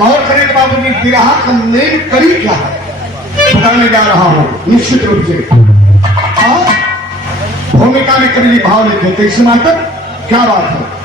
गौर करें कि बाबूजी विरह का मेन कड़ी क्या है बताने जा रहा हूं निश्चित रूप से। और भूमिका में कभी भाव लिखे तो इस मात्र क्या बात है।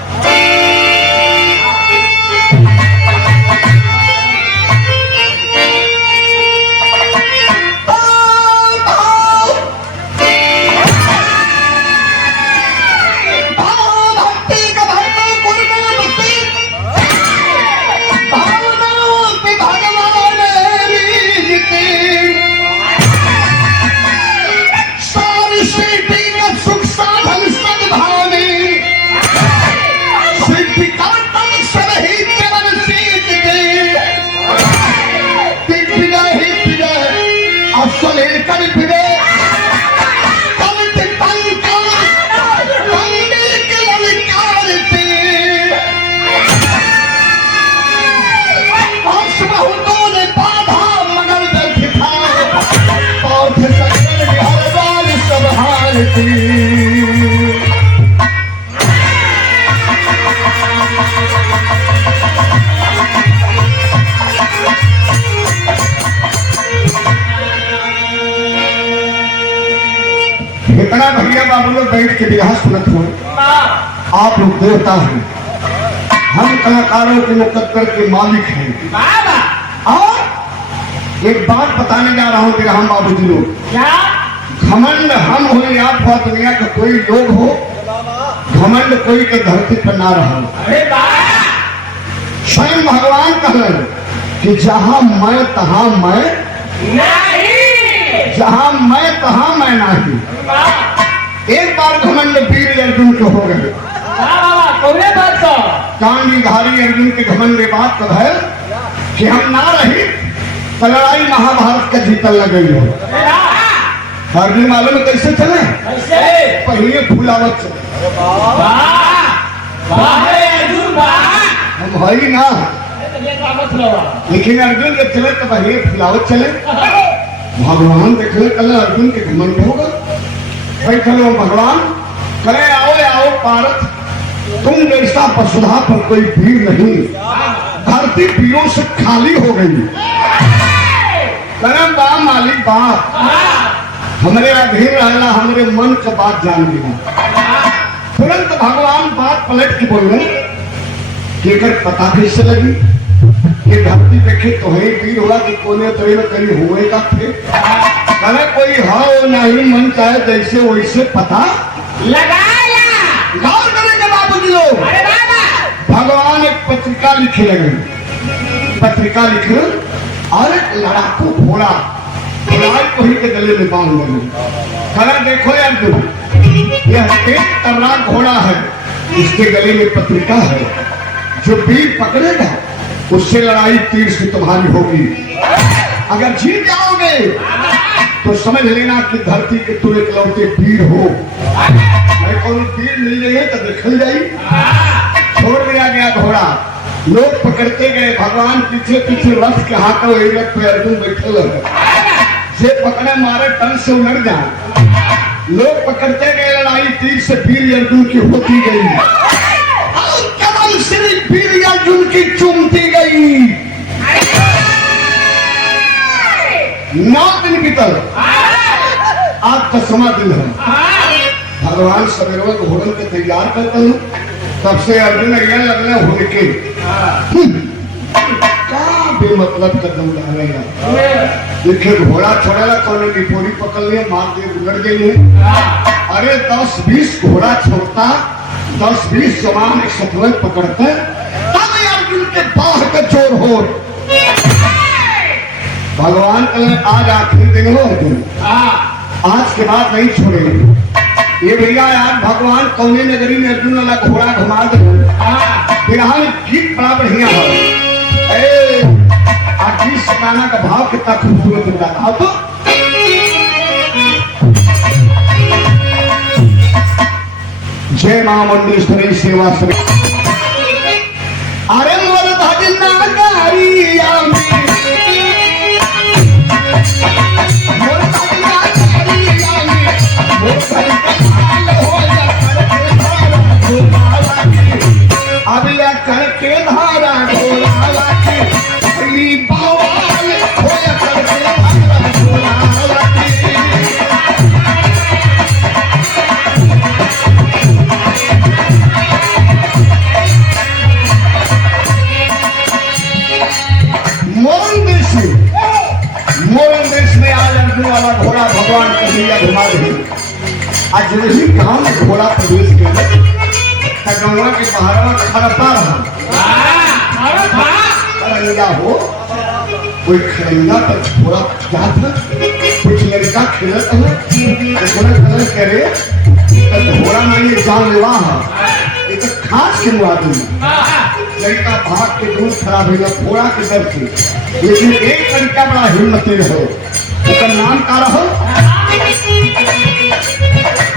इतना भैया बाबू लोग बैठ के विरह सुनत हो। आप लोग देवता हैं, हम कलाकारों के मुकद्दर के मालिक हैं। और एक बात बताने जा रहा हूँ विरह बाबूजी लोग, घमंड हम हो या दुनिया का कोई लोग हो, घमंड कोई के धरती पर ना रहो। स्वयं भगवान कहलन कि जहां मैं तहां मैं नहीं, जहां मैं तहां मैं नहीं। एक बार घमंड वीर अर्जुन के हो गए। कांडीधारी अर्जुन के घमंड के बात कब है कि हम ना रही तो लड़ाई महाभारत का जीतल लग गई हो। अर्जुन मालूम कैसे चले, पहले फुलावत चले। हम भाई ना, लेकिन अर्जुन जब चले तो पहले फुलावत चले। भगवान देखले कल अर्जुन के घमंड होगा। भाई चलो भगवान करे आओ आओ पारथ, तुम जैसा वसुधा पर कोई भीड़ नहीं, धरती पीरों से खाली हो गई। बा मालिक बाप हमारे अधीन रहना, हमारे मन का बात जान लिया। तुरंत भगवान बात पलट के बोले कि अगर पता कैसे लगी कि धरती देखे तो है वीर होगा कि कोने तरी में कहीं हुएगा। फिर अरे कोई हो नहीं, मन चाहे जैसे वैसे पता लगाया। गौर करेंगे बाबूजी लोग। भगवान एक पत्रिका लिखे लगे, पत्रिका लिखे और एक लड़ाकू घोड़ा को ही के गले में बांध लगे। देखो यार यह एक तर्रा घोड़ा है, इसके गले में पत्रिका है, जो वीर पकड़ेगा उससे लड़ाई तीर से तुम्हारी होगी। अगर जीत जाओगे तो समझ लेना कि धरती के तुम इकलौते वीर हो। मैं कौन वीर मिल जाइए तो देखल जाई। छोड़ दिया गया घोड़ा, लोग पकड़ते गए। भगवान पीछे पीछे रथ के हाथ वही रथ पे अर्जुन बैठे से पकड़े मारे टन से उलट जाए। लोग पकड़ते गए, लड़ाई तीर से वीर अर्जुन की होती गई। केवल श्री वीर अर्जुन की चूमती गई। 9 दिन बीतल, आज 10वां दिन है। भगवान सवेरे घोड़न के तैयार करते हैं, तब से अर्जुन अगले लगने होने के बेमतलब कदम डालेगा। देखिए घोड़ा छोड़ेला कौन डिपोरी पकड़ लिया, मार दे उलट गई है। अरे 10-20 घोड़ा छोड़ता, 10-20 जवान एक सतवल पकड़ते, तब अर्जुन के बाह का जोर हो। भगवान कल आज आखिरी दिन हो अर्जुन, आज के बाद नहीं छोड़ेंगे। ये भैया यार भगवान कौने नगरी में अर्जुन वाला घोड़ा घुमा दे। बिरहान गीत बड़ा बढ़िया है। आखिर सकाना का भाव कितना खूबसूरत होता है। तो जय मां मंडेश्वरी सेवा से अरे मोर भजना गारिया अब या करके धारा घोड़ा वाला घोड़ा भगवान कन्हैया घुमा रहे। आज वही गांव में घोड़ा प्रवेश कर गंगा के पहाड़वा खड़ता रहा खरंजा हो कोई खरंजा पर घोड़ा जात कुछ लड़का खेलत है घोड़ा करे घोड़ा नहीं जानलेवा है ये तो खास के आदमी लड़का भाग के दूर खड़ा भेजा घोड़ा के डर से। लेकिन एक लड़का बड़ा हिम्मती रहो उसका नाम का रहो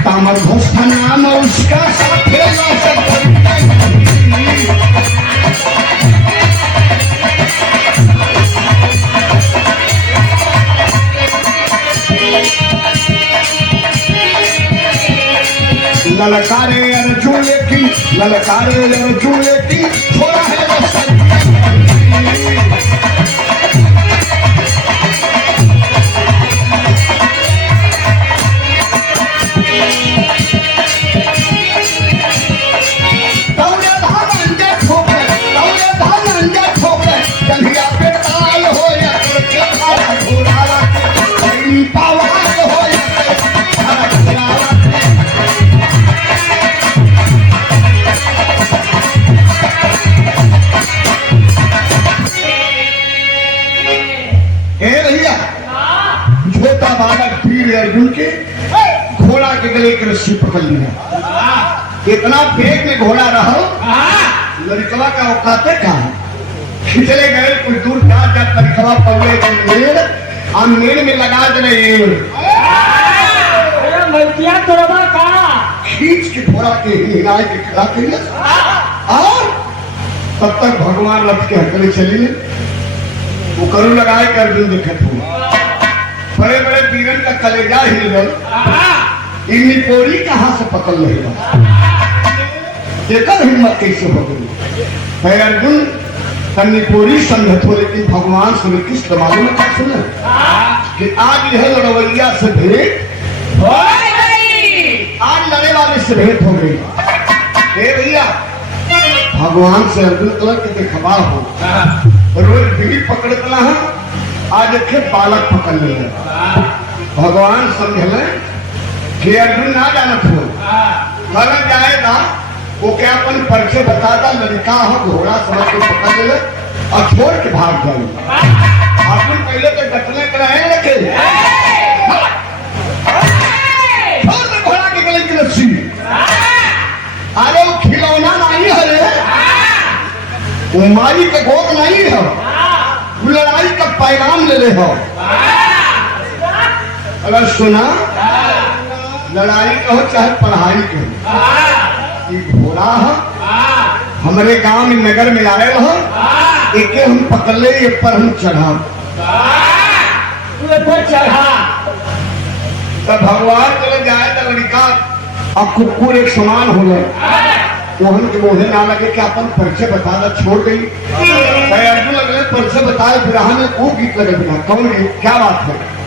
तामरध्वज का नाम और उसका साथ ललकारे अर्जुन की ललकारे अर्जुन की थोड़ा है अर्जुन के घोड़ा के गले की रस्सी पकड़ लिया। इतना पेट में घोड़ा रहो लड़कवा का औकाते कहा खिंचले गए कुछ दूर जा लड़कवा पगले मेड़ में लगा दे खींच के घोड़ा के हिलाए के खड़ा कर और तब तक भगवान रथ के हकले चलिए वो करू लगाए कर अर्जुन देखत हुआ बड़े बड़े वीरन का कलेजा हिल गए इन्नी पोरी कहां से पकड़ लेगा देखकर हिम्मत कैसे हो गई है अर्जुन तन्नी पोरी संगत हो। लेकिन भगवान श्री कृष्ण मालूम का सुने कि आज यह लड़वैया से भेंट हो गई आज लड़े वाले से भेंट हो गई। हे भैया भगवान से अर्जुन कलर के खबा हो रोज भीड़ पकड़ना है आज के बालक पकड़ ले भगवान समझले कि अर्जुन ना जानत हो घर जाएगा वो क्या अपन परिचय बताता लड़का हो घोड़ा समझ के पकड़ ले और छोड़ के भाग जाए। अर्जुन पहले तो डटने कराए रखे छोड़ दे घोड़ा के गले की रस्सी। अरे वो खिलौना नहीं है रे वो मारी के गोद नहीं है लड़ाई का पैगाम ले ले हो। अगर सुना लड़ाई कहो चाहे पढ़ाई कहो घोड़ा है हमारे गांव में नगर में आए हो एक हम पकड़ ले ये पर हम चढ़ा तब भगवान चले जाए तो लड़का और कुकुर एक समान हो गए मोहन के मोहे ना लगे कि अपन परिचय बता दा छोड़ गई अर्जुन अगले परिचय बताए फिर हमें वो गीत लगे बिना कौन गीत क्या बात है।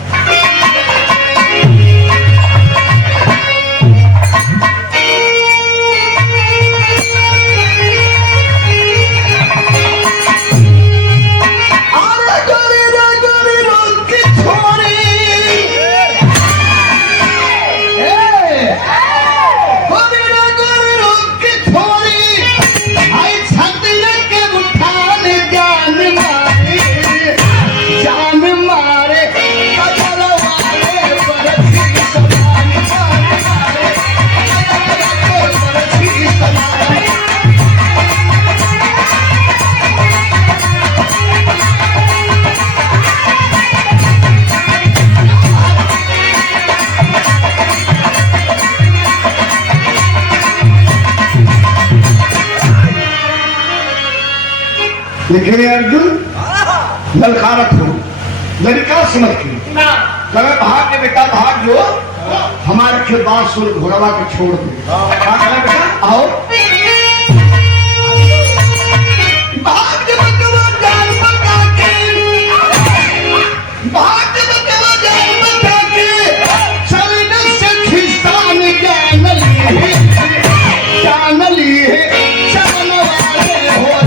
लेकिन अर्जुन ललकारत हो लड़का समझ के कहे भाग के बेटा भाग जो हमारे के बात सुन घोड़वा के छोड़ दे बेटा आओ भाग के बकवा जान बता के भाग के बकवा जान बता के चलने से खिस्तान जान लिए चलने वाले हो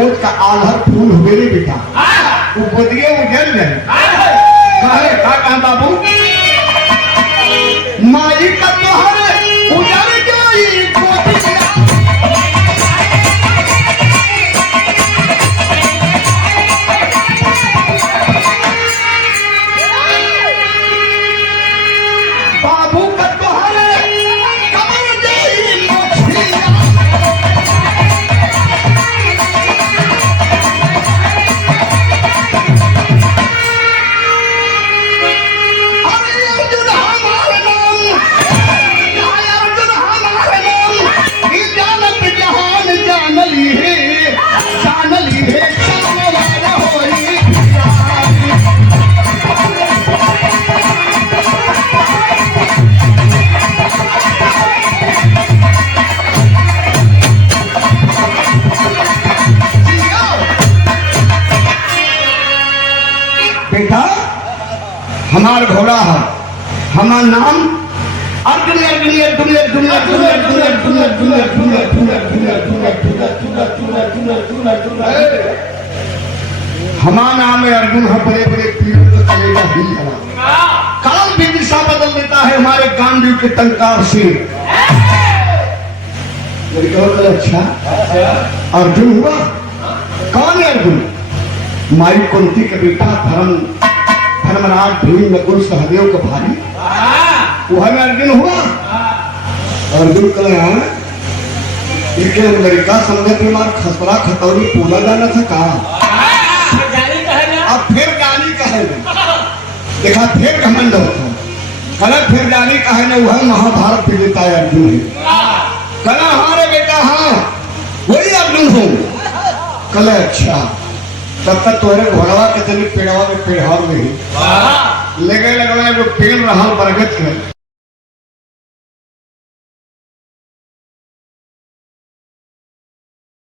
गोद का आलहर फूल हुए रे बेटा वो गोदिए उजल गए कहे का कहा बाबू माई का तोहर उजल गई गोदिया बाबू का तोहर कमर गई मोछिया बेटा हमार घोड़ा है हमार नाम अर्जुन अर्जुन अर्जुन अर्जुन अर्जुन अर्जुन अर्जुन अर्जुन अर्जुन अर्जुन अर्जुन अर्जुन अर्जुन अर्जुन अर्जुन अर्जुन अर्जुन हमारा नाम है अर्जुन है बड़े बड़े पीरों का कलेजा हिल गया काल भी दिशा बदल देता है हमारे गांधी के टंकार से अच्छा अर्जुन हुआ कौन है अर्जुन माई कुंती के बेटा धर्मराज भीम नकुल सहदेव का भाई वह में अर्जुन हुआ अर्जुन कल लड़का संगत में मार खसरा खतौरी पूरा जाना था कहा अब फिर गाली कहे देखा फिर घमंड होता कल फिर गाली कहे न वह महाभारत विजेता है अर्जुन है कल हमारे बेटा हाँ वही अर्जुन हूँ कल अच्छा तब तक तोहरे घोड़वा के चली पेड़वा में पेड़वा में ही लगे लगवा पेड़ रहा बरगद के